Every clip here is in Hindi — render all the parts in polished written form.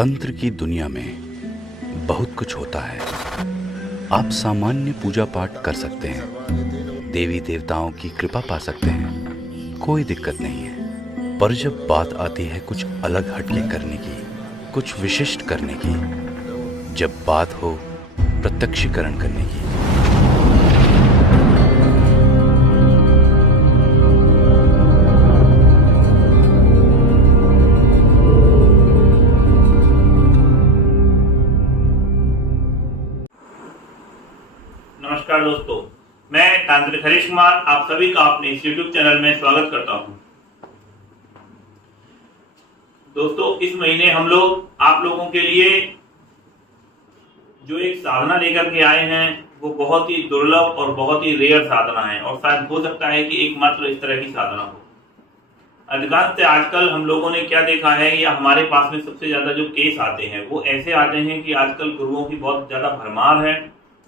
तंत्र की दुनिया में बहुत कुछ होता है। आप सामान्य पूजा पाठ कर सकते हैं, देवी देवताओं की कृपा पा सकते हैं, कोई दिक्कत नहीं है। पर जब बात आती है कुछ अलग हटके करने की, कुछ विशिष्ट करने की, जब बात हो प्रत्यक्षीकरण करने की, नमस्कार दोस्तों, मैं तांत्रिक हरीश कुमार आप सभी का अपने इस YouTube चैनल में स्वागत करता हूं। दोस्तों, इस महीने हम लोग आप लोगों के लिए जो एक साधना लेकर के आए हैं वो बहुत ही दुर्लभ और बहुत ही रेयर साधना है और शायद हो सकता है कि एकमात्र इस तरह की साधना हो। अधिकांश आजकल हम लोगों ने क्या देखा है या हमारे पास में सबसे ज्यादा जो केस आते हैं वो ऐसे आते हैं कि आजकल गुरुओं की बहुत ज्यादा भरमार है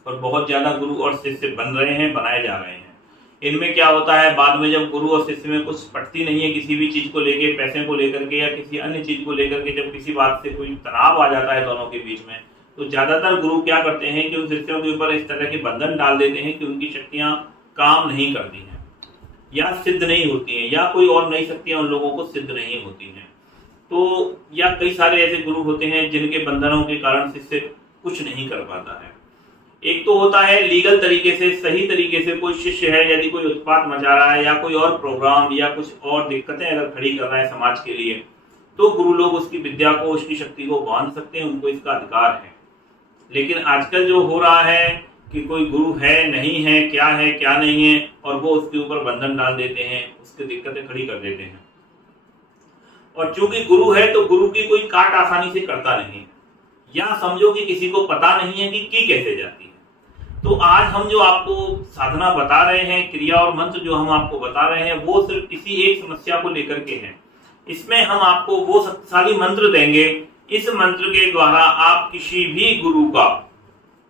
और बहुत ज्यादा गुरु और शिष्य बन रहे हैं, बनाए जा रहे हैं। इनमें क्या होता है, बाद में जब गुरु और शिष्य में कुछ पटती नहीं है किसी भी चीज को लेकर, पैसे को लेकर के या किसी अन्य चीज को लेकर के, जब किसी बात से कोई तनाव आ जाता है दोनों के बीच में, तो ज्यादातर गुरु क्या करते हैं कि उन शिष्यों के ऊपर इस तरह के बंधन डाल देते हैं कि उनकी शक्तियां काम नहीं करती हैं या सिद्ध नहीं होती हैं या कोई और नई शक्तियां उन लोगों को सिद्ध नहीं होती हैं। तो या कई सारे ऐसे गुरु होते हैं जिनके बंधनों के कारण शिष्य कुछ नहीं कर पाता है। एक तो होता है लीगल तरीके से, सही तरीके से कोई शिष्य है, यदि कोई उत्पात मचा रहा है या कोई और प्रोग्राम या कुछ और दिक्कतें अगर खड़ी कर रहा है समाज के लिए, तो गुरु लोग उसकी विद्या को, उसकी शक्ति को बांध सकते हैं, उनको इसका अधिकार है। लेकिन आजकल जो हो रहा है कि कोई गुरु है नहीं है, क्या नहीं है, और वो उसके ऊपर बंधन डाल देते हैं, उसकी दिक्कतें खड़ी कर देते हैं। और चूंकि गुरु है तो गुरु की कोई काट आसानी से करता नहीं, या समझो कि किसी को पता नहीं है कि की कैसे जाती है। तो आज हम जो आपको साधना बता रहे हैं, क्रिया और मंत्र जो हम आपको बता रहे हैं, वो सिर्फ किसी एक समस्या को लेकर के हैं। इसमें हम आपको वो शक्तिशाली मंत्र देंगे। इस मंत्र के द्वारा आप किसी भी गुरु का,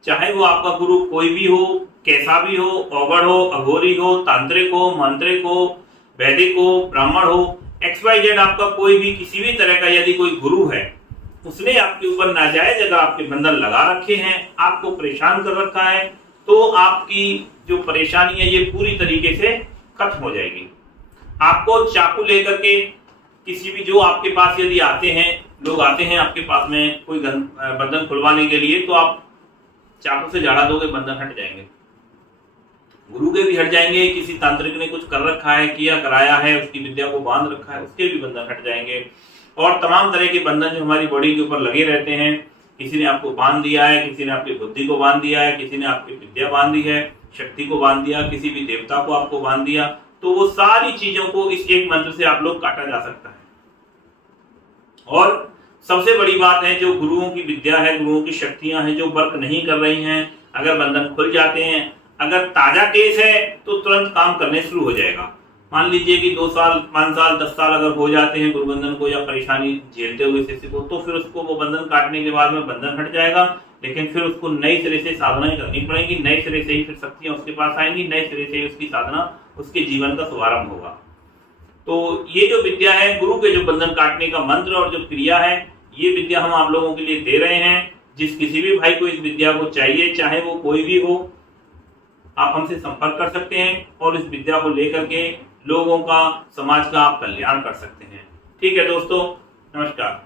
चाहे वो आपका गुरु कोई भी हो, कैसा भी हो, औगड़ हो, अघोरी हो, तांत्रिक हो, मांत्रिक हो, वैदिक हो, ब्राह्मण हो, XYZ आपका कोई भी किसी भी तरह का यदि कोई गुरु है, उसने आपके ऊपर नाजायज अगर आपके बंधन लगा रखे हैं, आपको परेशान कर रखा है, तो आपकी जो परेशानी है ये पूरी तरीके से खत्म हो जाएगी। आपको चाकू लेकर के किसी भी, जो आपके पास यदि आते हैं, लोग आते हैं आपके पास में कोई बंधन खुलवाने के लिए, तो आप चाकू से झाड़ा दोगे, बंधन हट जाएंगे, गुरु के भी हट जाएंगे। किसी तांत्रिक ने कुछ कर रखा है, किया कराया है, उसकी विद्या को बांध रखा है, उसके भी बंधन हट जाएंगे। और तमाम तरह के बंधन जो हमारी बॉडी के ऊपर लगे रहते हैं, किसी ने आपको बांध दिया है, किसी ने आपकी बुद्धि को बांध दिया है, किसी ने आपकी विद्या बांध दी है, शक्ति को बांध दिया, किसी भी देवता को आपको बांध दिया, तो वो सारी चीजों को इस एक मंत्र से आप लोग काटा जा सकता है। और सबसे बड़ी बात है, जो गुरुओं की विद्या है, गुरुओं की शक्तियां हैं जो वर्क नहीं कर रही हैं, अगर बंधन खुल जाते हैं, अगर ताजा केस है तो तुरंत काम करने शुरू हो जाएगा। मान लीजिए कि 2 साल, 5 साल, 10 साल अगर हो जाते हैं गुरु बंधन को या परेशानी झेलते हुए शिष्य को, तो फिर उसको वो बंधन काटने के बाद में बंधन हट जाएगा। लेकिन फिर उसको नए सिरे से साधनाएं करनी पड़ेगी, नए सिरे से ही फिर शक्तियां उसके पास आएंगी, नए सिरे से ही उसकी साधना, उसके जीवन का शुभारंभ होगा। तो ये जो विद्या है, गुरु के जो बंधन काटने का मंत्र और जो क्रिया है, ये विद्या हम आप लोगों के लिए दे रहे हैं। जिस किसी भी भाई को इस विद्या को चाहिए, चाहे वो कोई भी हो, आप हमसे संपर्क कर सकते हैं और इस विद्या को लेकर के लोगों का, समाज का आप कल्याण कर सकते हैं। ठीक है दोस्तों, नमस्कार।